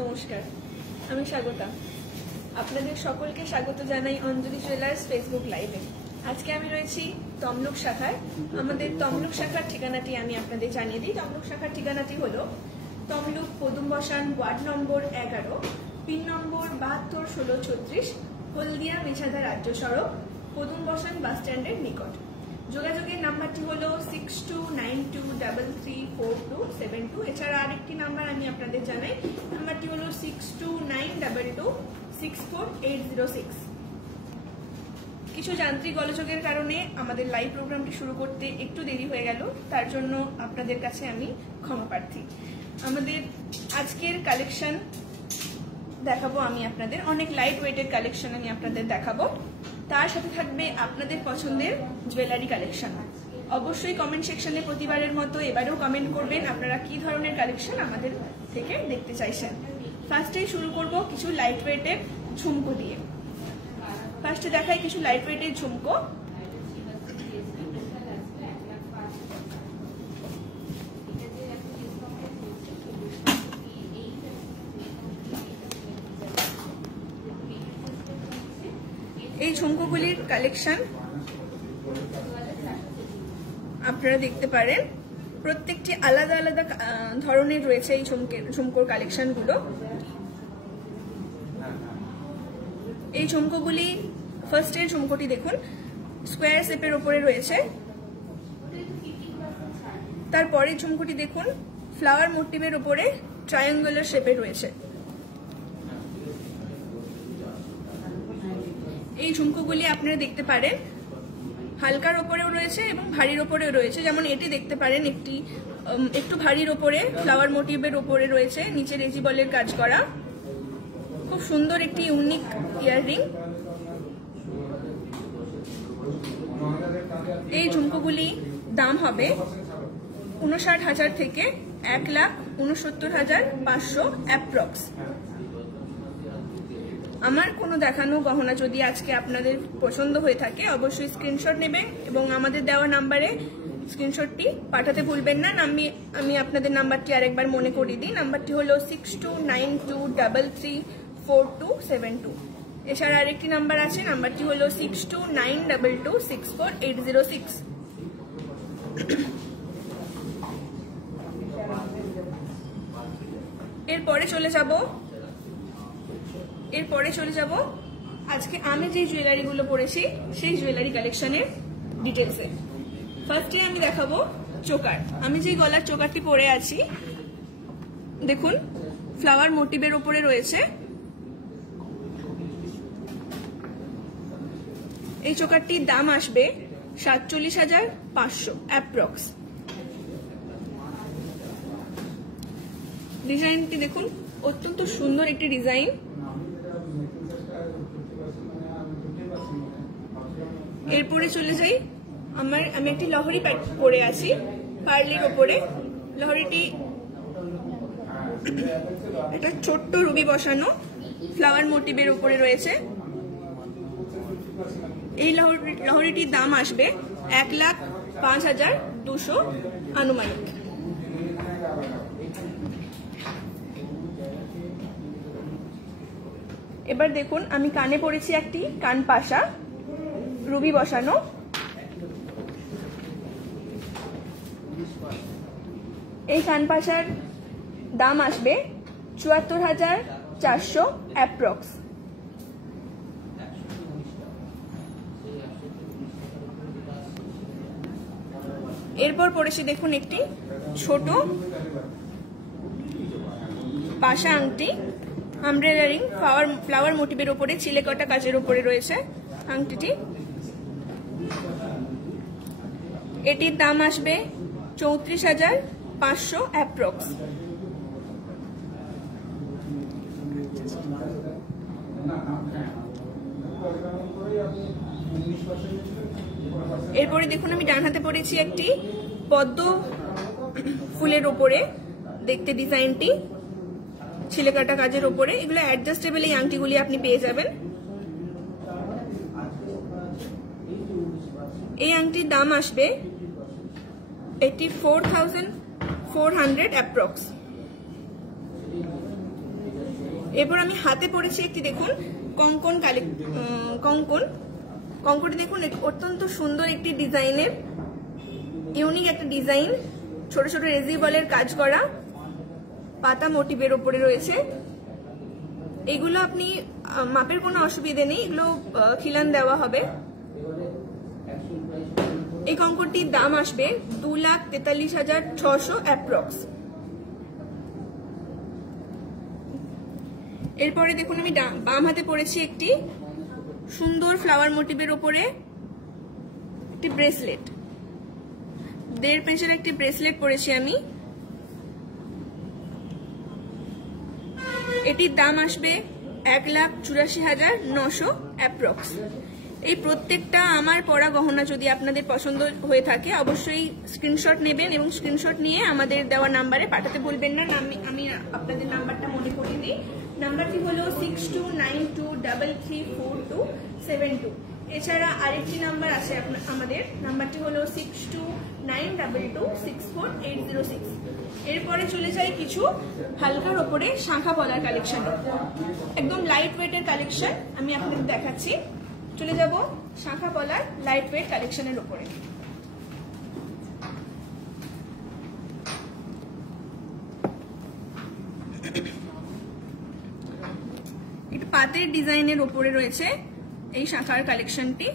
নমস্কার, আমি স্বাগতা। আপনাদের সকলকে স্বাগত জানাই অঞ্জলি জুয়েলার্স ফেসবুক লাইভে। আজকে আমি রয়েছি তমলুক শাখায়। আমাদের তমলুক শাখার ঠিকানাটি আমি আপনাদের জানিয়ে দিই। তমলুক শাখার ঠিকানাটি হলো তমলুক পদুমবসান ওয়ার্ড নম্বর 11, পিন নম্বর 721636, হলদিয়া মেছাদা রাজ্য সড়ক, পদুমবসান বাস স্ট্যান্ডের নিকট। যোগাযোগের নাম্বারটি হলো 6292334272। এছাড়া আরেকটি নাম্বার আমি আপনাদের জানাই, নাম্বারটি হলো 6292264806। কিছু যান্ত্রিক গোলযোগের কারণে আমাদের লাইভ প্রোগ্রামটি শুরু করতে একটু দেরি হয়ে গেল, তার জন্য আপনাদের কাছে আমি ক্ষমা প্রার্থী। আমাদের আজকের কালেকশন দেখাবো আমি আপনাদের, অনেক লাইট ওয়েটের কালেকশন আমি আপনাদের দেখাবো। তার সাথে থাকবে আপনাদের পছন্দের জুয়েলারি কালেকশন। অবশ্যই কমেন্ট সেকশনে প্রতিবারের মতো এবারেও কমেন্ট করবেন আপনারা কি ধরনের কালেকশন আমাদের থেকে দেখতে চাইছেন। ফার্স্টেই শুরু করব কিছু লাইট ওয়েটের ঝুমকো দিয়ে। ফার্স্টে দেখাই কিছু লাইট ওয়েটের ঝুমকো। এই ঝুমকোগুলির কালেকশন আপনারা দেখতে পারেন, প্রত্যেকটি আলাদা আলাদা ধরনের রয়েছে এই ঝুমকোর কালেকশনগুলো। এই ঝুমকোগুলি, ফার্স্টের ঝুমকোটি দেখুন, স্কোয়ার শেপের উপরে রয়েছে। তারপরে ঝুমকোটি দেখুন, ফ্লাওয়ার মোটিভের উপরে ট্রায়াঙ্গুলার শেপে রয়েছে। এই ঝুমকোগুলি আপনারা দেখতে পারেন হালকার ওপরেও রয়েছে এবং ভারীর ওপরেও রয়েছে। যেমন এটি দেখতে পারেন একটু ভারীর ওপরে ফ্লাওয়ার মোটিভের ওপরে রয়েছে, নিচে রেজি বলের কাজ করা। খুব সুন্দর একটি ইউনিক ইয়াররিং। এই ঝুমকোগুলি দাম হবে 59,000 থেকে 1,69,500 অ্যাপ্রক্স। আমার কোনো দেখানো গহনা যদি আজকে আপনাদের পছন্দ হয়ে থাকে অবশ্যই স্ক্রিনশট নেবেন এবং আমাদের দেওয়া নাম্বারে স্ক্রিনশটটি পাঠাতে ভুলবেন না। আমি আপনাদের নাম্বারটি আরেকবার মনে করিয়ে দিই। নাম্বারটি হলো 6292334272। এছাড়া আরেকটি নাম্বার আছে, নাম্বারটি হলো 6292264806। এরপরে চলে যাব আজকে আমি যে জুয়েলারিগুলো পরেছি সেই জুয়েলারি কালেকশনের ডিটেলসে। ফার্স্টে আমি দেখাবো চোকার। আমি যে গলার চোকারটি পরে আছি দেখুন, ফ্লাওয়ার মোটিভের উপরে রয়েছে। এই চোকারটির দাম আসবে 47,500 অ্যাপ্রক্স। ডিজাইনটি দেখুন, অত্যন্ত সুন্দর একটি ডিজাইন। এরপরে চলে যাই, আমি একটি লহরি পরে আছি পার্লের ওপরে। লহরিটি একটা ছোট্ট রুবি বসানো ফ্লাওয়ার মোটিভের উপরে রয়েছে। এই লহরিটির দাম আসবে 1,05,200 আনুমানিক। এবার দেখুন, আমি কানে পরেছি একটি কান পাশা রুবি বসানো। এই কান পাশার দাম আসবে 74,400 অ্যাপ্রক্স। এরপর পরেছি দেখুন একটি ছোট পাশা আংটি, আমব্রেলা রিং, ফ্লাওয়ার মোটিভের উপরে চিলেকটা কাজের উপরে রয়েছে আংটিটি। এটির দাম আসবে 34,500 অ্যাপ্রক্স। এরপরে দেখুন, আমি ডান হাতে পরেছি একটি পদ্ম ফুলের উপরে, দেখতে ডিজাইনটি ছিলেকাটা কাজের উপরে। এগুলো অ্যাডজাস্টেবল এই আংটিগুলি আপনি পেয়ে যাবেন। এই আংটির দাম আসবে 84,400 অ্যাপ্রক্স। এরপর আমি হাতে পরেছি একটি, দেখুন কঙ্কন কঙ্কনটি দেখুন অত্যন্ত সুন্দর একটি ডিজাইনের, ইউনিক একটা ডিজাইন, ছোট ছোট রেজি বলের কাজ করা, পাতা মোটিভের ওপরে রয়েছে। এগুলো আপনি মাপের কোনো অসুবিধে নেই, এগুলো খিলান দেওয়া হবে। এই কঙ্কনটির দাম আসবে 2,43,600 অ্যাপ্রক্স। এরপরে দেখুন আমি বাম হাতে পরেছি একটি সুন্দর ফ্লাওয়ার মোটিভের ওপরে একটি ব্রেসলেট, 1.5 পেন্সের একটি ব্রেসলেট পরেছি আমি। এটির দাম আসবে 1,84,900 অ্যাপ্রক্স। এই প্রত্যেকটা আমার পরা গহনা যদি আপনাদের পছন্দ হয়ে থাকে অবশ্যই স্ক্রিনশট নেবেন এবং স্ক্রিনশট নিয়ে আমাদের দেওয়া নাম্বারে পাঠাতে ভুলবেন না। আমি আপনাদের নাম্বারটা মনে করিয়ে দিই। নাম্বারটি হলো 6292334272। এছাড়া আরেকটি নাম্বার আছে আমাদের, নাম্বারটি হলো 6292264806। এরপরে চলে যাই কিছু হালকার ওপরে শাঁখা পলার কালেকশন, একদম লাইট ওয়েটের কালেকশন আমি আপনাদের দেখাচ্ছি। চলে যাব শাঁখা পলার লাইট ওয়েট কালেকশনের ওপরে। একটু পাতের ডিজাইনের ওপরে রয়েছে এই শাঁখার কালেকশনটি।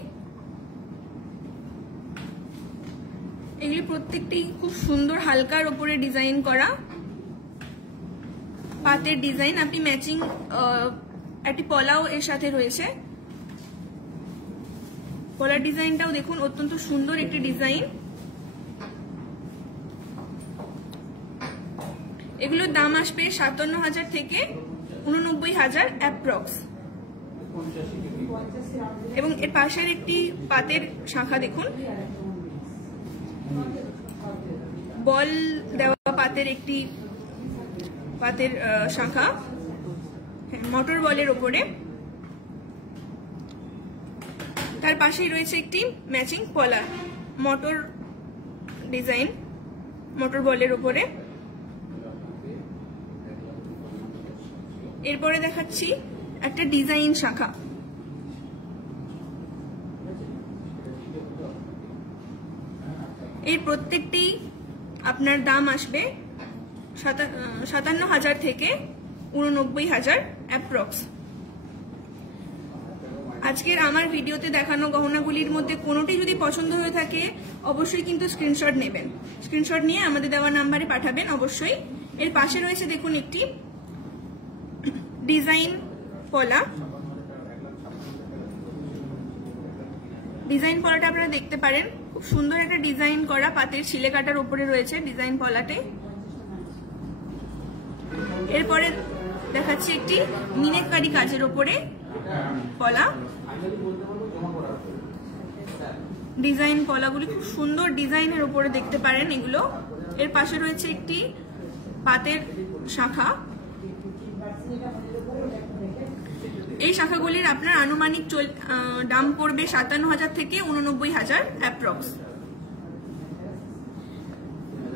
এগুলি প্রত্যেকটি খুব সুন্দর হালকার ওপরে ডিজাইন করা পাতের ডিজাইন। আপনি ম্যাচিং একটি পলাও এর সাথে রয়েছে। পলার ডিজাইনটাও দেখুন অত্যন্ত সুন্দর একটি ডিজাইন। এগুলোর দাম আসবে 57,000 থেকে 89,000 অ্যাপ্রক্স। এবং এর পাশের একটি পাতের শাঁখা দেখুন, বল দেওয়া পাতের একটি শাঁখা, মোটর বলের ওপরে। তার পাশেই রয়েছে একটি ম্যাচিং পলা, মোটর ডিজাইন, মোটর বলের ওপরে। এরপরে দেখাচ্ছি একটা ডিজাইন শাঁখা। এই প্রত্যেকটি আপনার দাম আসবে 57,000 থেকে 89,000 অ্যাপ্রক্স। আজকের আমার ভিডিওতে দেখানো গহনাগুলির মধ্যে কোনোটি যদি পছন্দ হয়ে থাকে অবশ্যই কিন্তু স্ক্রিনশট নেবেন, স্ক্রিনশট নিয়ে আমাদের দেওয়া নাম্বারে পাঠাবেন অবশ্যই। এর পাশে রয়েছে দেখুন একটি ডিজাইন পলা। ডিজাইন পলাটা আপনারা দেখতে পারেন, খুব সুন্দর একটা ডিজাইন করা পাতের ছিলে কাটার উপরে রয়েছে ডিজাইন পলাতে। এরপরে দেখাচ্ছি একটি মিনেকারি কাজের উপরে পলা। ডিজাইন পলাগুলি খুব সুন্দর ডিজাইনের উপরে দেখতে পারেন এগুলো। এর পাশে রয়েছে একটি পাতের শাঁখা। এই শাখাগুলির আপনার আনুমানিক দাম পড়বে 57,000 থেকে 89,000 অ্যাপ্রক্স।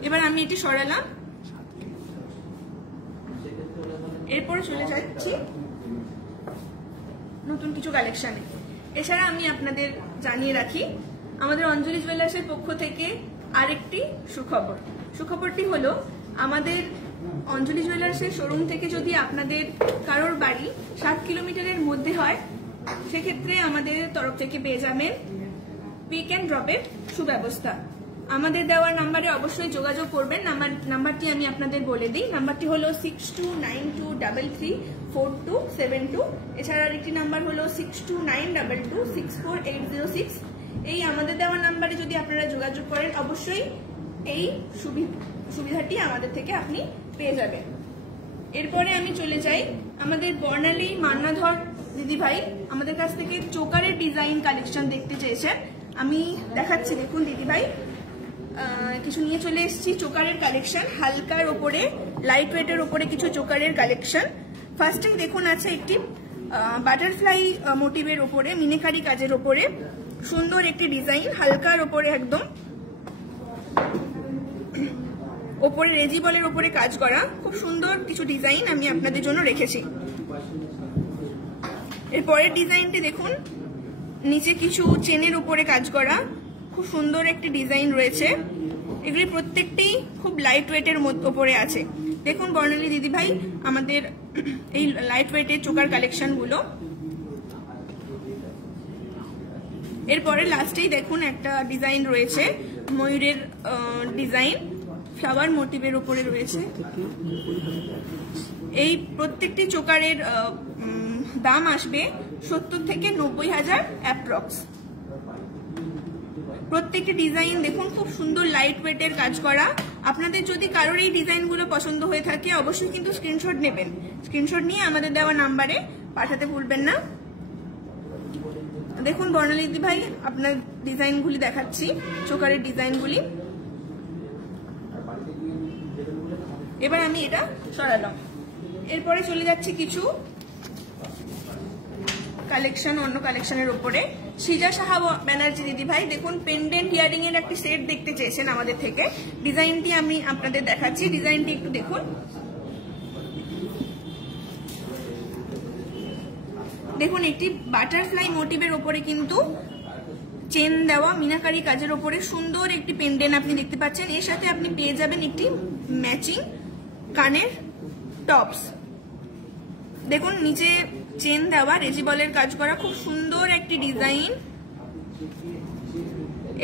এবার আমি এটি সরালাম। এরপরে চলে যাচ্ছি নতুন কিছু কালেকশনে। এছাড়া আমি আপনাদের জানিয়ে রাখি আমাদের অঞ্জলি জুয়েলার্সের পক্ষ থেকে আরেকটি সুখবর। সুখবরটি হলো আমাদের অঞ্জলি জুয়েলার্সের শোরুম থেকে যদি আপনাদের কারোর বাড়ি 7 কিলোমিটারের মধ্যে হয় সেক্ষেত্রে আমাদের তরফ থেকে পেয়ে যাবেন পিক অ্যান্ড ড্রপের সুব্যবস্থা। আমাদের দেওয়ার নাম্বারে অবশ্যই যোগাযোগ করবেন। নাম্বারটি আমি আপনাদের বলে দিই। নাম্বারটি হলো 6292334272। এছাড়া আরেকটি নাম্বার হলো 6292264806। এই আমাদের দেওয়া নাম্বারে যদি আপনারা যোগাযোগ করেন অবশ্যই এই সুবিধাটি আমাদের থেকে আপনি পেয়ে যাবেন। এরপরে আমি চলে যাই আমাদের বর্ণালী মান্নাধর দিদিভাই আমাদের কাছ থেকে চোকারের ডিজাইন কালেকশন দেখতে চেয়েছেন। আমি দেখাচ্ছি, দেখুন দিদিভাই কিছু নিয়ে চলে এসেছি চোকারের কালেকশন, হালকার ওপরে লাইট ওয়েটের ওপরে কিছু চোকারের কালেকশন। ফার্স্টে দেখুন আছে একটি বাটারফ্লাই মোটিভের ওপরে মিনেকারি কাজের ওপরে সুন্দর একটি ডিজাইন, হালকার ওপরে একদম ওপরে রেজি বলের ওপরে কাজ করা খুব সুন্দর কিছু ডিজাইন আমি আপনাদের জন্য রেখেছি। এরপরের ডিজাইনটি দেখুন, নিচে কিছু চেনের উপরে কাজ করা, খুব সুন্দর একটি ডিজাইন রয়েছে। এগুলি প্রত্যেকটি খুব লাইট ওয়েটের উপরে আছে। দেখুন বর্ণালী দিদিভাই আমাদের এই লাইট ওয়েটের চোকার কালেকশনগুলো। এরপরে লাস্টেই দেখুন একটা ডিজাইন রয়েছে, ময়ূরের ডিজাইন, ফ্লাওয়ার মোটিভের উপরে রয়েছে। এই প্রত্যেকটি চোকারের দাম আসবে 70 থেকে 90,000 অ্যাপ্রক্স। প্রত্যেকটি ডিজাইন দেখুন খুব সুন্দর লাইট ওয়েটের কাজ করা। আপনাদের যদি কারোর এই ডিজাইনগুলো পছন্দ হয়ে থাকে অবশ্যই কিন্তু স্ক্রিনশট নেবেন। স্ক্রিনশট নিয়ে আমাদের দেওয়া নাম্বারে পাঠাতে ভুলবেন না। দেখুন বর্ণালী দিদি ভাই আপনার ডিজাইনগুলি দেখাচ্ছি, চোকারের ডিজাইনগুলি। এবার আমি এটা সরালাম। এরপরে চলে যাচ্ছে কিছু কালেকশন, অন্য কালেকশনের উপরে। সৃজা সাহা ব্যানার্জি দিদি ভাই দেখুন পেন্ডেন্ট ইয়ারিং এর একটি সেট দেখতে চেয়েছেন আমাদের থেকে। ডিজাইনটি আমি আপনাদের দেখাচ্ছি, ডিজাইনটি একটু দেখুন। দেখুন একটি বাটারফ্লাই মোটিভের উপরে কিন্তু চেন দেওয়া মিনাকারি কাজের উপরে সুন্দর একটি পেন্ডেন্ট আপনি দেখতে পাচ্ছেন। এর সাথে আপনি পেয়ে যাবেন একটি ম্যাচিং কানের টপস। দেখুন নিচে চেন দেওয়া, রেজিবলের কাজ করা, খুব সুন্দর একটি ডিজাইন।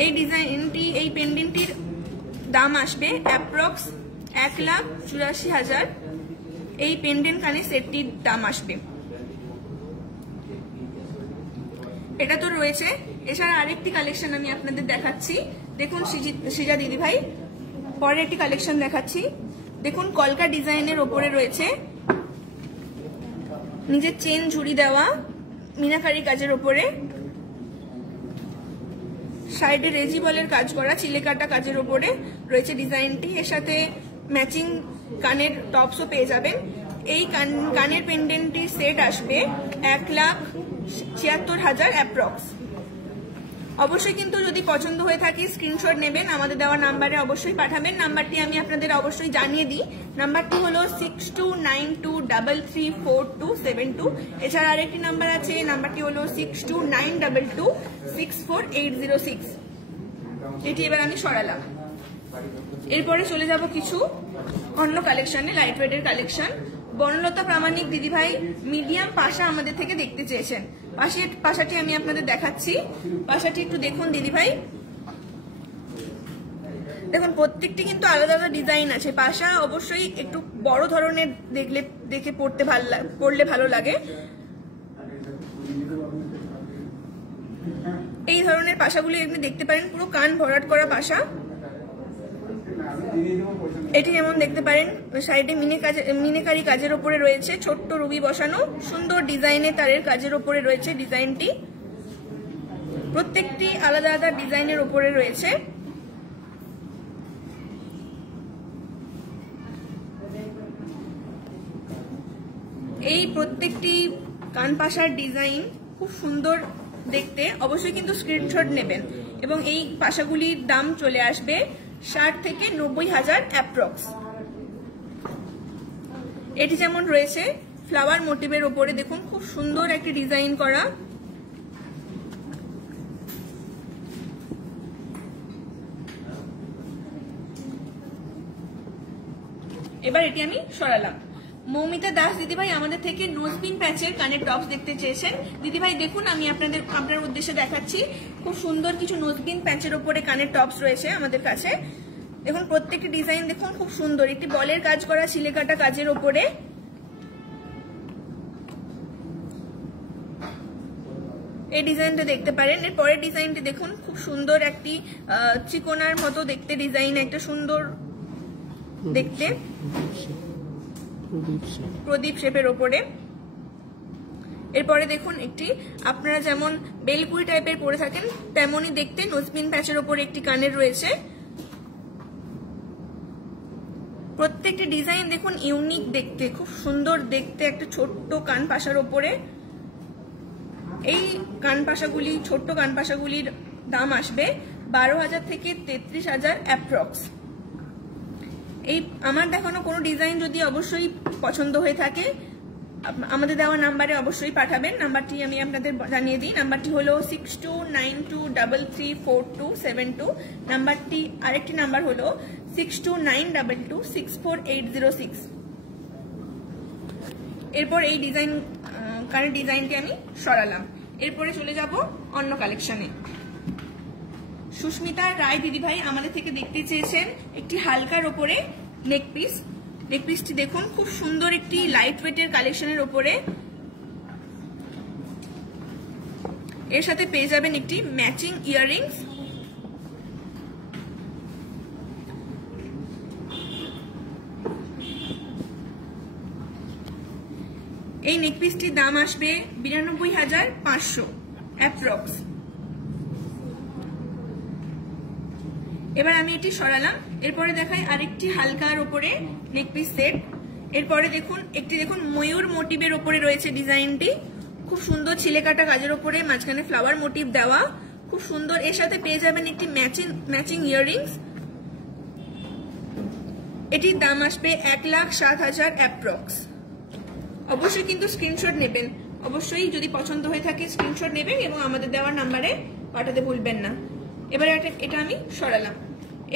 এই ডিজাইনটি, এই পেন্ডেন্টটির দাম আসবে অ্যাপ্রক্স 1,84,000। এই পেন্ডেন্ট কানের সেটটির দাম আসবে। এটা তো রয়েছে, এছাড়া আরেকটি কালেকশন আমি আপনাদের দেখাচ্ছি। দেখুন সৃজা দিদি ভাই পরে একটি কালেকশন দেখাচ্ছি। দেখুন কলকা ডিজাইনের ওপরে রয়েছে, নিজের চেন ঝুড়ি দেওয়া মিনাকারি কাজের ওপরে, সাইডে রেজিবলের কাজ করা চিলেকাটা কাজের ওপরে রয়েছে ডিজাইনটি। এর সাথে ম্যাচিং কানের টপসও পেয়ে যাবেন। এই কানের পেন্ডেন্টটির সেট আসবে 1,76,000 অ্যাপ্রক্স। অবশ্যই কিন্তু যদি পছন্দ হয়ে থাকে স্ক্রিনশট নেবেন, আমাদের দেওয়া নাম্বারে অবশ্যই পাঠাবেন। নাম্বারটি আমি আপনাদের অবশ্যই জানিয়ে দিই। নাম্বারটি হলো 6292334272। এছাড়া আরেকটি নাম্বার আছে, নাম্বারটি হলো 6292264806। এটি এবার আমি সরালাম। এরপরে চলে যাব কিছু অন্য কালেকশনে, লাইট ওয়েটের কালেকশন। বনলতা প্রামাণিক দিদিভাই মিডিয়াম পাশা আমাদের থেকে দেখতে চেয়েছেন। পাশাটি আমি আপনাদের দেখাচ্ছি। পাশাটি একটু দেখুন দিদিভাই। দেখুন প্রত্যেকটি কিন্তু আলাদা আলাদা ডিজাইন আছে। পাশা অবশ্যই একটু বড় ধরনের দেখে পড়লে ভালো লাগে। এই ধরনের পাশাগুলি আপনি দেখতে পারেন, পুরো কান ভরাট করা পাশা। এটি যেমন দেখতে পারেন সাইডে মিনেকারি কাজের উপরে রয়েছে, ছোট্ট রুবি বসানো, সুন্দর ডিজাইনের তারের কাজের উপরে রয়েছে ডিজাইনটি। প্রত্যেকটি আলাদা আলাদা ডিজাইনের উপরে রয়েছে। এই প্রত্যেকটি কান পাশার ডিজাইন খুব সুন্দর দেখতে। অবশ্যই কিন্তু স্ক্রিনশট নেবেন। এবং এই পাশাগুলির দাম চলে আসবে 60 থেকে 90,000 অ্যাপ্রক্স। এটি যেমন রয়েছে ফ্লাওয়ার মোটিভের উপরে, দেখুন খুব সুন্দর একটি ডিজাইন করা। এবার এটি আমি সরালাম। মৌমিতা দাস দিদিভাই আমাদের থেকে নোজপিন প্যাচের কানের টপস দেখতে চেয়েছেন। দিদিভাই দেখুন আমি আপনার উদ্দেশ্যে দেখাচ্ছি। খুব সুন্দর কিছু নোজপিন প্যাচের উপরে কানের টপস রয়েছে আমাদের কাছে। দেখুন প্রত্যেকটি ডিজাইন দেখুন খুব সুন্দর, একটি বলের কাজ করা সিলেকাটা কাজের উপরে। এই ডিজাইনটা দেখতে পারেন। এর পরের ডিজাইনটি দেখুন খুব সুন্দর একটি চিকোনার মতো দেখতে ডিজাইন, একটা সুন্দর দেখতে প্রদীপ শেপের ওপরে। এরপরে দেখুন একটি আপনারা যেমন বেলকুড়ি টাইপের পরে থাকেন তেমনই দেখতে নোজপিন প্যাচের ওপরে একটি কানের রয়েছে। প্রত্যেকটি ডিজাইন দেখুন ইউনিক দেখতে, খুব সুন্দর দেখতে, একটা ছোট্ট কান পাশার ওপরে। এই কান পাশাগুলি, ছোট্ট কান পাশাগুলির দাম আসবে 12,000 থেকে 33,000 অ্যাপ্রক্স। এই আমার দেখানো কোনো ডিজাইন যদি অবশ্যই পছন্দ হয়ে থাকে আমাদের দেওয়া নাম্বারে অবশ্যই পাঠাবেন। নাম্বারটি আমি আপনাদের জানিয়ে দিই, নাম্বারটি হলো 6292334272। নাম্বারটি আরেকটি নাম্বার হলো 6292264806। এরপর এই ডিজাইনটি আমি সরালাম। এরপরে চলে যাব অন্য কালেকশনে। সুস্মিতা রায় দিদিভাই আমাদের থেকে দেখতে চেয়েছেন একটি হালকার ওপরে নেকপিস। নেকপিসটি দেখুন, খুব সুন্দর একটি লাইট ওয়েটের কালেকশনের ওপরে। এর সাথে পেয়ে যাবেন একটি ম্যাচিং ইয়াররিংস। এই নেকপিসটির দাম আসবে 92,500 অ্যাপ্রক্স। এবার আমি এটি সরালাম। এরপরে দেখাই আরেকটি হালকার উপরে নেকপিস সেট। এরপরে দেখুন ময়ূর মোটিভের উপরে রয়েছে ডিজাইনটি, খুব সুন্দর ছিলে কাটা কাজের উপরে মাঝখানে ফ্লাওয়ার মোটিভ দেওয়া, খুব সুন্দর। এর সাথে পেয়ে যাবেন একটি ম্যাচিং ইয়াররিংস। এটির দাম আসবে 1,07,000 অ্যাপ্রক্স। অবশ্যই কিন্তু স্ক্রিনশট নেবেন, অবশ্যই যদি পছন্দ হয়ে থাকে স্ক্রিনশট নেবেন এবং আমাদের দেওয়ার নাম্বারে পাঠাতে ভুলবেন না। এবারে এটা আমি সরালাম।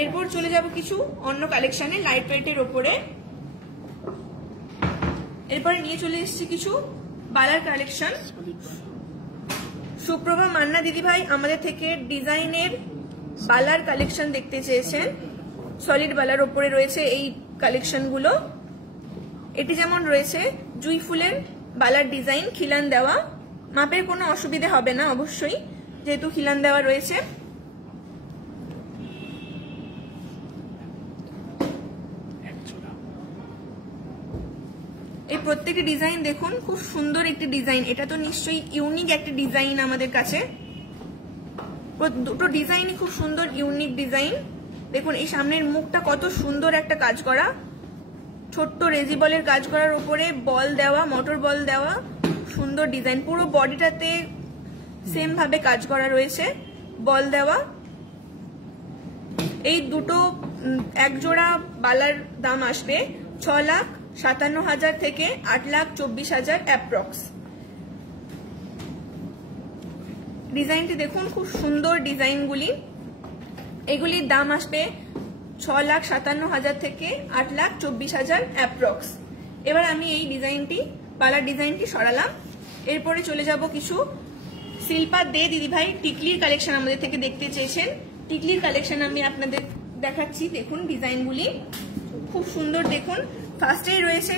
এরপর চলে যাব কিছু অন্য কালেকশনে লাইট ওয়েটের ওপরে। এরপরে নিয়ে চলে এসেছি কিছু বালার কালেকশন। সুপ্রভা মান্না দিদিভাই আমাদের থেকে ডিজাইনের বালার কালেকশন দেখতে চেয়েছেন। সলিড বালার ওপরে রয়েছে এই কালেকশনগুলো। এটি যেমন রয়েছে জুই ফুলের বালার ডিজাইন, খিলান দেওয়া, মাপের কোনো অসুবিধা হবে না অবশ্যই, যেহেতু খিলান দেওয়া রয়েছে। এই প্রত্যেকটি ডিজাইন দেখুন, খুব সুন্দর একটি ডিজাইন। এটা তো নিশ্চয়ই ইউনিক একটা ডিজাইন আমাদের কাছে। দুটো ডিজাইনই খুব সুন্দর ইউনিক ডিজাইন। দেখুন এই সামনের মুখটা কত সুন্দর একটা কাজ করা, ছোট্ট রেজিবলের কাজ করার উপরে বল দেওয়া, মোটর বল দেওয়া, সুন্দর ডিজাইন। পুরো বডিটাতে সেম ভাবে কাজ করা রয়েছে, বল দেওয়া। এই দুটো এক জোড়া বালার দাম আসবে 6,57,000 থেকে 8,24,000 অ্যাপ্রক্স। ডিজাইনটি দেখুন, খুব সুন্দর ডিজাইনগুলি। এগুলির দাম আসবে 6,57,000 থেকে 8,24,000 অ্যাপ্রক্স। এবার আমি এই বালার ডিজাইনটি সরালাম। এরপরে চলে যাব কিছু শিল্পা দে দিদিভাই টিকলির কালেকশন আমাদের থেকে দেখতে চেয়েছেন। টিকলির কালেকশন আমি আপনাদের দেখাচ্ছি। দেখুন ডিজাইনগুলি খুব সুন্দর। দেখুন ফার্স্টেই রয়েছে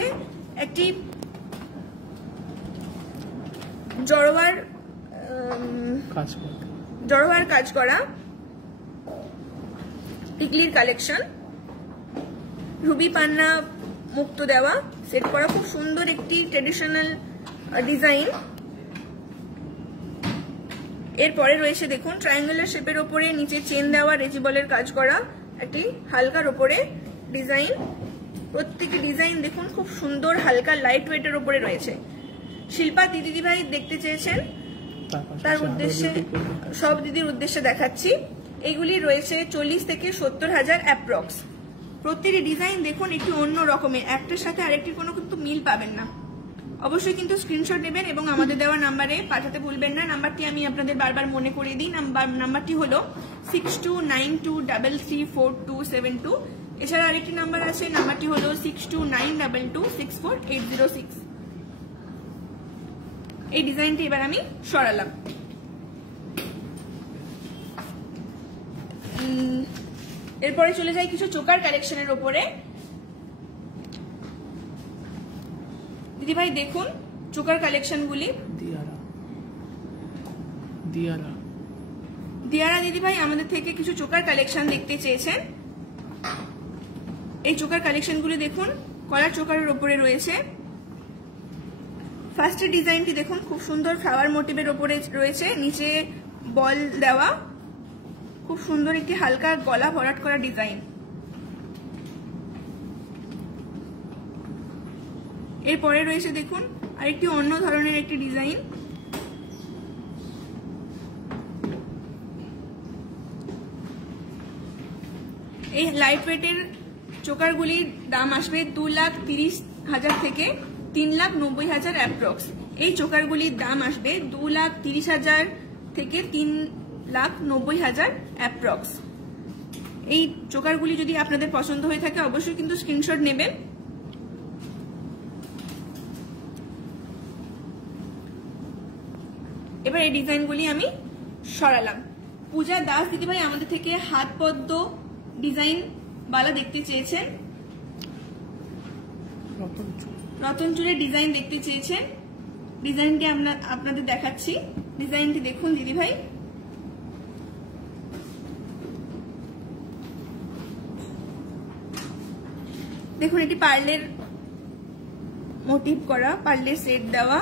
একটি জড়োয়ার কাজ করা টিকলির কালেকশন, রুবি পান্না মুক্ত দেওয়া, সেট করা, খুব সুন্দর একটি ট্রেডিশনাল ডিজাইন। এরপরে রয়েছে দেখুন ট্রায়াঙ্গুলার শেপের ওপরে নিচে চেন দেওয়া রেজিবলের কাজ করা একটি হালকার ওপরে ডিজাইন। প্রত্যেকটি ডিজাইন দেখুন খুব সুন্দর হালকা লাইট ওয়েটের ওপরে রয়েছে। শিল্পা দিদিভাই দেখতে চেয়েছেন, তার উদ্দেশ্যে সব দিদির উদ্দেশ্যে দেখাচ্ছি। এইগুলি রয়েছে 40 থেকে 70,000 অ্যাপ্রক্স। প্রত্যেকটি ডিজাইন দেখুন একটু অন্য রকমের, একটার সাথে আরেকটির কোনো কিন্তু মিল পাবেন না। অবশ্যই কিন্তু স্ক্রিনশট নেবেন এবং আমাদের দেওয়া নাম্বারে পাঠাতে ভুলবেন না। নাম্বারটি আমি আপনাদের বারবার মনে করিয়ে দিই, নাম্বারটি হলো 6292334272। এছাড়া আরেকটি নাম্বার আছে, নাম্বারটি হলো 6292264806। এই ডিজাইনটি এবার আমি সরালাম। এরপরে চলে যাই কিছু চোকার কালেকশনের ওপরে। দিদিভাই দেখুন চোকার কালেকশনগুলি। দিয়ারা দিদিভাই আমাদের থেকে কিছু চোকার কালেকশন দেখতে চেয়েছেন। এই চোকার কালেকশনগুলি দেখুন কলার চোকারের ওপরে রয়েছে। ফার্স্টের ডিজাইনটি দেখুন খুব সুন্দর ফ্লাওয়ার মোটিভের ওপরে রয়েছে, নিচে বল দেওয়া, খুব সুন্দর একটি হালকা গলা ভরাট করা ডিজাইন। এরপরে রয়েছে দেখুন আরেকটি অন্য ধরনের একটি ডিজাইন। এই লাইট ওয়েটের চোকারগুলির দাম আসবে 2,30,000 থেকে 3,90,000 অ্যাপ্রক্স। এই চোকারগুলির দাম আসবে 2,30,000 থেকে 3,90,000 অ্যাপ্রক্স। এই চোকারগুলি যদি আপনাদের পছন্দ হয়ে থাকে অবশ্যই কিন্তু স্ক্রিনশট নেবেন। এবার এই ডিজাইনগুলি আমি সরালাম। পূজা দাস দিদিভাই আমাদের থেকে হাত পদ্ম ডিজাইন বালা দেখতে চেয়েছেন, রতন চুলের ডিজাইন দেখতে চেয়েছেন। ডিজাইনটি আপনাদের দেখাচ্ছি। ডিজাইনটি দেখুন দিদিভাই, দেখুন এটি পার্লের মোটিভ করা, পার্লের সেট দেওয়া,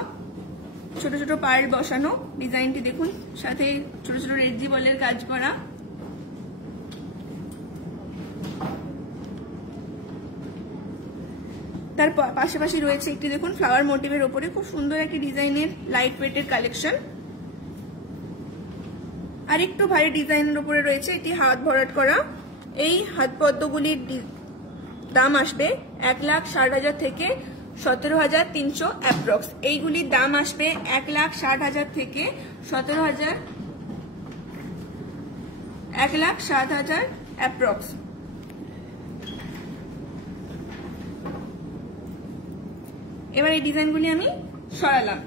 ছোট ছোট পার্ল বসানো। ডিজাইনটি দেখুন, সাথে ছোট ছোট রেডজি বলের কাজ করা। তার পাশাপাশি রয়েছে একটি দেখুন ফ্লাওয়ার মোটিভের উপরে খুব সুন্দর একটি ডিজাইনের লাইট ওয়েটের কালেকশন। আর একটু ভারী ডিজাইনের উপরে রয়েছে এটি হাত ভরাট করা। এই হাত পদ্মগুলির দাম আসবে 1,60,000 থেকে 17,300 অ্যাপ্রক্স। এইগুলির দাম আসবে 1,60,000 থেকে 1,60,000 অ্যাপ্রক্স। এবার এই ডিজাইনগুলি আমি সরালাম।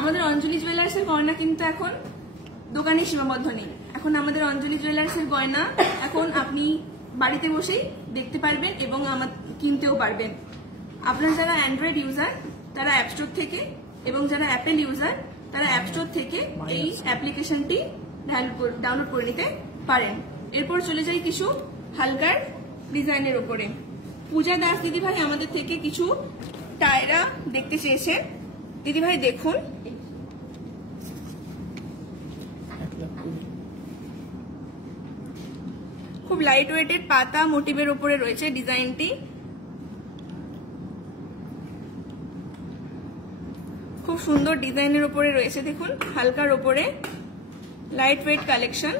আমাদের অঞ্জলি জুয়েলার্স এর গয়না কিন্তু এখন দোকানে সীমাবদ্ধ নেই। এখন আমাদের অঞ্জলি জুয়েলার্স এর গয়না এখন আপনি বাড়িতে বসেই দেখতে পারবেন এবং কিনতেও পারবেন। আপনারা যারা অ্যান্ড্রয়েড ইউজার তারা অ্যাপ স্টোর থেকে, এবং যারা অ্যাপেল ইউজার তারা অ্যাপ স্টোর থেকে এই অ্যাপ্লিকেশনটি ডাউনলোড করে নিতে পারেন। এরপর চলে যাই কিছু হালকার ডিজাইনের উপরে। পূজা দাস দিদিভাই আমাদের থেকে কিছু টায়রা দেখতে চেয়েছেন। দিদিভাই দেখুন, খুব লাইট ওয়েটের পাতা মোটিভের উপরে রয়েছে ডিজাইনটি। খুব সুন্দর ডিজাইনের উপরে রয়েছে, দেখুন হালকার উপরে লাইট ওয়েট কালেকশন।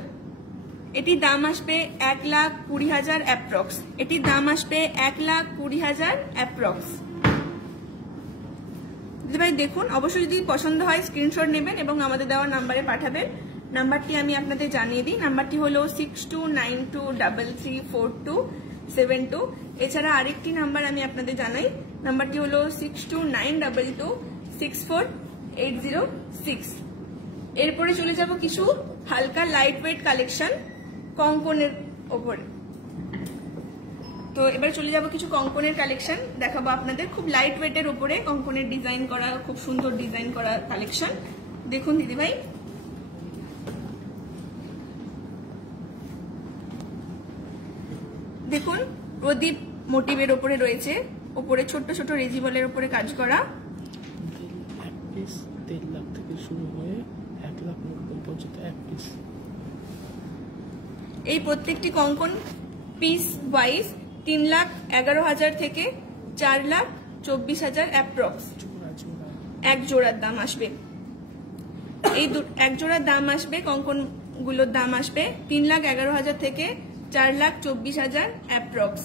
এটির দাম আসবে 1,20,000 অ্যাপ্রক্স। এটির দাম আসবে 1,20,000 অ্যাপ্রক্স। দিদিভাই দেখুন, অবশ্যই যদি পছন্দ হয় স্ক্রিনশট নেবেন এবং আমাদের দেওয়া নাম্বারে পাঠাবেন। নাম্বারটি আমি আপনাদের জানিয়ে দিই, নাম্বারটি হলো 6292334272। এছাড়া আরেকটি নাম্বার আমি আপনাদের জানাই, নাম্বারটি হলো 6292264806। এরপরে চলে যাব কিছু হালকা লাইট ওয়েট কালেকশন কঙ্কনের ওপরে। তো এবার চলে যাব কিছু কঙ্কনের কালেকশন দেখাবো আপনাদের। খুব লাইট ওয়েটের উপরে কঙ্কনের ডিজাইন করা, খুব সুন্দর ডিজাইন করা কালেকশন। দেখুন দিদিভাই, দেখুন প্রদীপ মোটিভের উপরে রয়েছে, উপরে ছোট ছোট রেজিবলের উপরে কাজ করা। 1,00,000 থেকে শুরু হয়ে 1,90,000 পর্যন্ত এক পিস। এই প্রত্যেকটি কঙ্কন পিস ওয়াইজ 3,11,000 থেকে 4,24,000 অ্যাপ্রক্স এক জোড়ার দাম আসবে। এই এক জোড়ার দাম আসবে, কঙ্কনগুলোর দাম আসবে 3,11,000 থেকে 4,24,000 অ্যাপ্রক্স।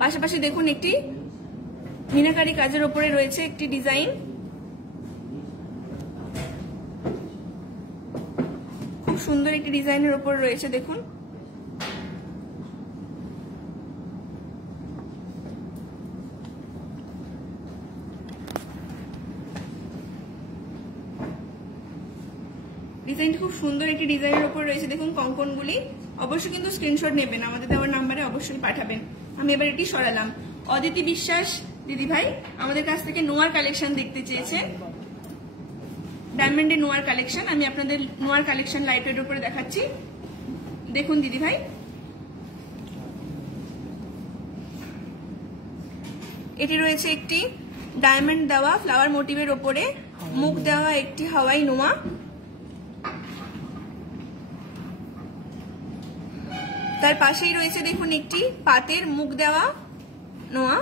পাশাপাশি দেখুন একটি মিনাকারি কাজের উপরে রয়েছে একটি ডিজাইন, খুব সুন্দর একটি ডিজাইনের উপর রয়েছে। দেখুন ডিজাইনটি খুব সুন্দর একটি ডিজাইনের উপর রয়েছে। দেখুন কঙ্কনগুলি, অবশ্যই কিন্তু স্ক্রিনশট নেবেন, আমাদের দেওয়ার নাম্বারে অবশ্যই পাঠাবেন। আমি এবার এটি সরালাম। অদিতি বিশ্বাস দিদিভাই আমাদের কাছ থেকে নোয়ার কালেকশন দেখতে চেয়েছেন, ডায়মন্ডের নোয়ার কালেকশন। আমি আপনাদের নোয়ার কালেকশন লাইট ওয়েটের উপরে দেখাচ্ছি। দেখুন দিদিভাই, এটি রয়েছে একটি ডায়মন্ড দেওয়া ফ্লাওয়ার মোটিভের ওপরে মুখ দেওয়া একটি হাওয়াই নোয়া। তার পাশেই রয়েছে দেখুন একটি পাতের মুখ দেওয়া নোয়া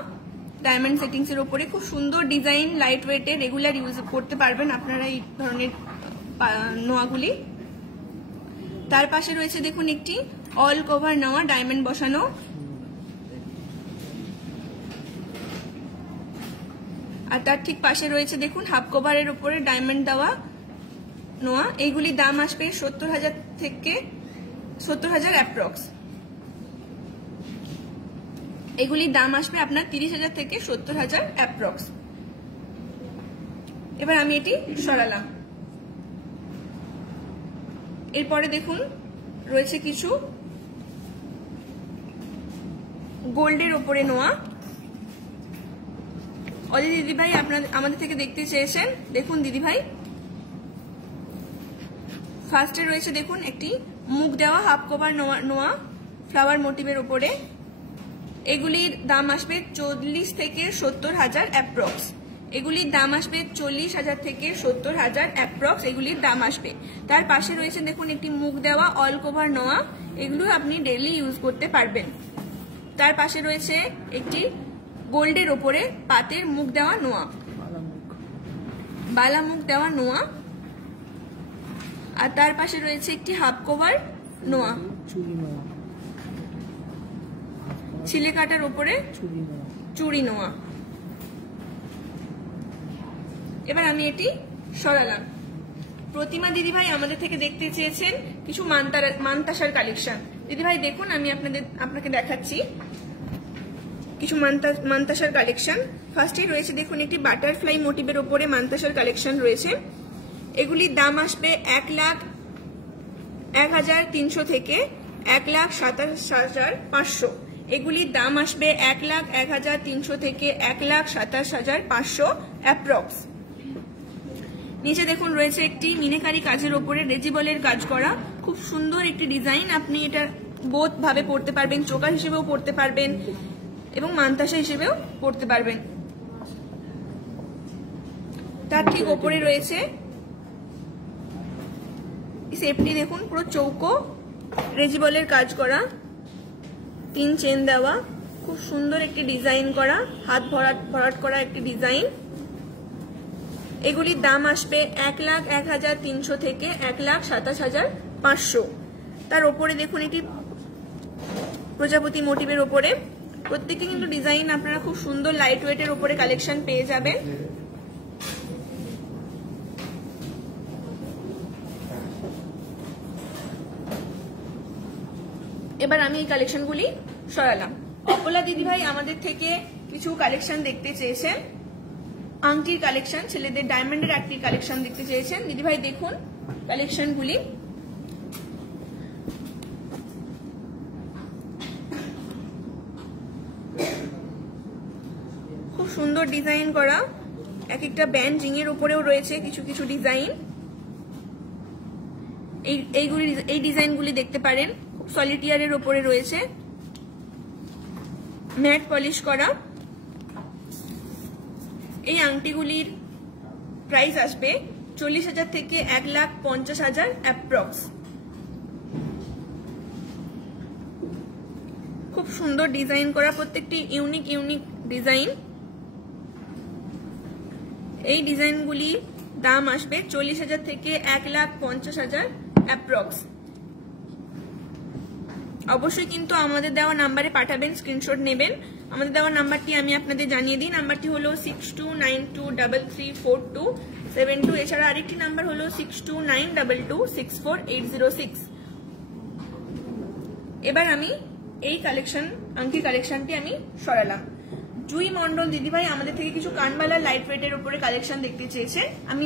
ডায়মন্ড সেটিংস এর উপরে। খুব সুন্দর ডিজাইন, লাইট ওয়েটে, রেগুলার ইউজ করতে পারবেন আপনারা এই ধরনের নোয়াগুলি। তার পাশে রয়েছে দেখুন একটি অল কভার নোয়া ডায়মন্ড বসানো। আর তার ঠিক পাশে রয়েছে দেখুন হাফ কভারের উপরে ডায়মন্ড দেওয়া নোয়া। এইগুলির দাম আসবে 70,000 থেকে 70,000 অ্যাপ্রক্স। এগুলির দাম আসবে আপনার 30,000 থেকে 70,000 অ্যাপ্রক্স। এবার আমি এটি সরালাম। এরপরে দেখুন রয়েছে কিছু গোল্ডের ওপরে নোয়া। অজয় দিদিভাই আমাদের থেকে দেখতে চেয়েছেন, দেখুন দিদিভাই। ফার্স্টে রয়েছে দেখুন একটি মুখ দেওয়া হাফ কভার নোয়া ফ্লাওয়ার মোটিভের উপরে। এগুলির দাম আসবে 40 থেকে 70,000 অ্যাপ্রক্স। এগুলির দাম আসবে 40,000 থেকে 70,000 অ্যাপ্রক্স এগুলির দাম আসবে। তার পাশে রয়েছে দেখুন একটি মুখ দেওয়া অল কভার নোয়া, এগুলো আপনি ডেইলি ইউজ করতে পারবেন। তার পাশে রয়েছে একটি গোল্ডের ওপরে পাতের মুখ দেওয়া নোয়া, বালা মুখ দেওয়া নোয়া। আর তার পাশে রয়েছে একটি হাফ কভার নোয়া, ছিলে কাটার উপরে চুড়ি নোয়া। এবার আমি এটি সরালাম। প্রতিমা দিদিভাই আমাদের থেকে দেখতে চেয়েছেন কিছু মানতাসার কালেকশন। দিদিভাই দেখুন আমি আপনাকে দেখাচ্ছি কিছু মানতাসার কালেকশন। ফার্স্টেই রয়েছে দেখুন একটি বাটারফ্লাই মোটিভের উপরে মানতাসার কালেকশন রয়েছে। এগুলির দাম আসবে 1,01,300 থেকে 1,27,500। এগুলির দাম আসবে 1,01,300 থেকে 1,27,500 অ্যাপ্রক্স। নিচে দেখুন রয়েছে একটি মিনাকারি কাজের ওপরে রেজিবলের কাজ করা, খুব সুন্দর একটি ডিজাইন। আপনি এটা বোথ ভাবে পড়তে পারবেন, চোকার হিসেবেও পড়তে পারবেন এবং মানতাসা হিসেবেও পড়তে পারবেন। তার ঠিক ওপরে রয়েছে সেফটি, দেখুন পুরো চৌকো রেজিবলের কাজ করা, 3 চেন দেওয়া, খুব সুন্দর একটি ডিজাইন করা, হাত ভরাট করা একটি ডিজাইন। এগুলির দাম আসবে 1,01,300 থেকে 1,27,500। তার ওপরে দেখুন একটি প্রজাপতি মোটিভের ওপরে। প্রত্যেকটি কিন্তু ডিজাইন আপনারা খুব সুন্দর লাইট ওয়েটের উপরে কালেকশন পেয়ে যাবেন। এবার আমি এই কালেকশনগুলি সরালাম। অপলা দিদিভাই আমাদের থেকে কিছু কালেকশন দেখতে চেয়েছেন, আংটির কালেকশন, ছেলেদের ডায়মন্ডের একটি কালেকশন দেখতে চেয়েছেন। দিদিভাই দেখুন কালেকশনগুলি। খুব সুন্দর ডিজাইন করা, এক একটা ব্যান্ড রিং এর উপরেও রয়েছে কিছু কিছু ডিজাইন। এই ডিজাইনগুলি দেখতে পারেন, খুব সলিটিয়ারের উপরে রয়েছে, ম্যাট পলিশ করা। এই আংটিগুলির প্রাইস আসবে 40,000 থেকে 1,50,000 অ্যাপ্রক্স। খুব সুন্দর ডিজাইন করা, প্রত্যেকটি ইউনিক ডিজাইন। এই ডিজাইনগুলি দাম আসবে 40,000 থেকে 1,50,000 অ্যাপ্রক্স। অবশ্যই কিন্তু আমাদের দেওয়া নাম্বারে পাঠাবেন, স্ক্রিনশট নেবেন। আমাদের দেওয়া নাম্বারটি আমি আপনাদের জানিয়ে দিই। নাম্বারটি হলো 6292334272। এছাড়া আরেকটি নাম্বার হলো 6292264806। এবার আমি এই আংটি কালেকশনটি আমি সরালাম। জুই মন্ডল দিদিভাই আমাদের থেকে কিছু কানবালার লাইট ওয়েটের উপরে কালেকশন দেখতে চেয়েছে। আমি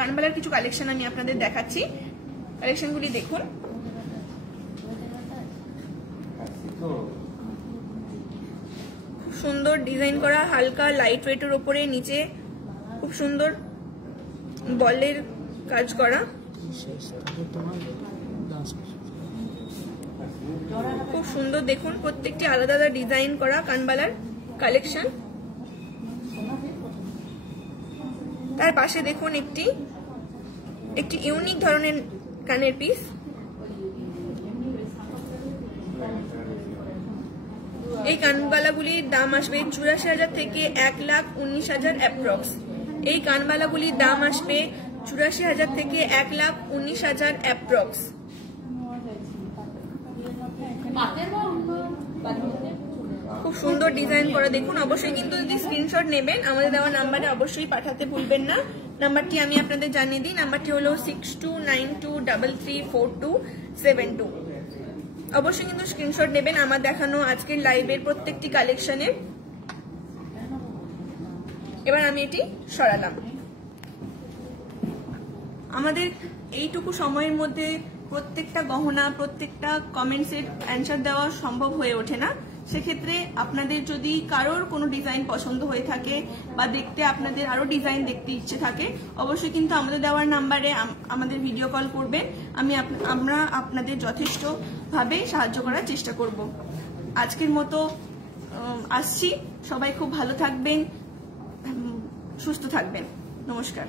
কানবালার কিছু কালেকশন আমি আপনাদের দেখাচ্ছি, কালেকশনগুলি দেখুন। সুন্দর ডিজাইন করা, হালকা লাইট ওয়েটের উপরে, নিচে খুব সুন্দর বলের কাজ করা, খুব সুন্দর দেখুন প্রত্যেকটি আলাদা আলাদা ডিজাইন করা কানবালার কালেকশন। তার পাশে দেখুন একটি ইউনিক ধরনের কানের পিস। এই কানবালাগুলির দাম আসবে 84,000 থেকে 1,19,000 অ্যাপ্রক্স। এই কানবালাগুলির দাম আসবে 84,000 থেকে 1,19,000 অ্যাপ্রক্স। খুব সুন্দর ডিজাইন করা দেখুন। অবশ্যই কিন্তু যদি স্ক্রিনশট নেবেন আমাদের দেওয়া নাম্বারে অবশ্যই পাঠাতে ভুলবেন না। নাম্বারটি আমি আপনাদের জানিয়ে দিই, নাম্বারটি হলো 6292334272। অবশ্যই কিন্তু স্ক্রিনশট নেবেন আমার দেখানো আজকের লাইভের প্রত্যেকটি কালেকশনের। এবার আমি এটি সরালাম। আমাদের এইটুকু সময়ের মধ্যে প্রত্যেকটা গহনা, প্রত্যেকটা কমেন্টসের অ্যান্সার দেওয়া সম্ভব হয়ে ওঠে না। সেক্ষেত্রে আপনাদের যদি কারোর কোনো ডিজাইন পছন্দ হয়ে থাকে বা দেখতে আপনাদের আরো ডিজাইন দেখতে ইচ্ছে থাকে, অবশ্যই কিন্তু আমাদের দেওয়ার নাম্বারে আমাদের ভিডিও কল করবেন। আমরা আপনাদের যথেষ্টভাবে সাহায্য করার চেষ্টা করব। আজকের মতো আসছি, সবাই খুব ভালো থাকবেন, সুস্থ থাকবেন। নমস্কার।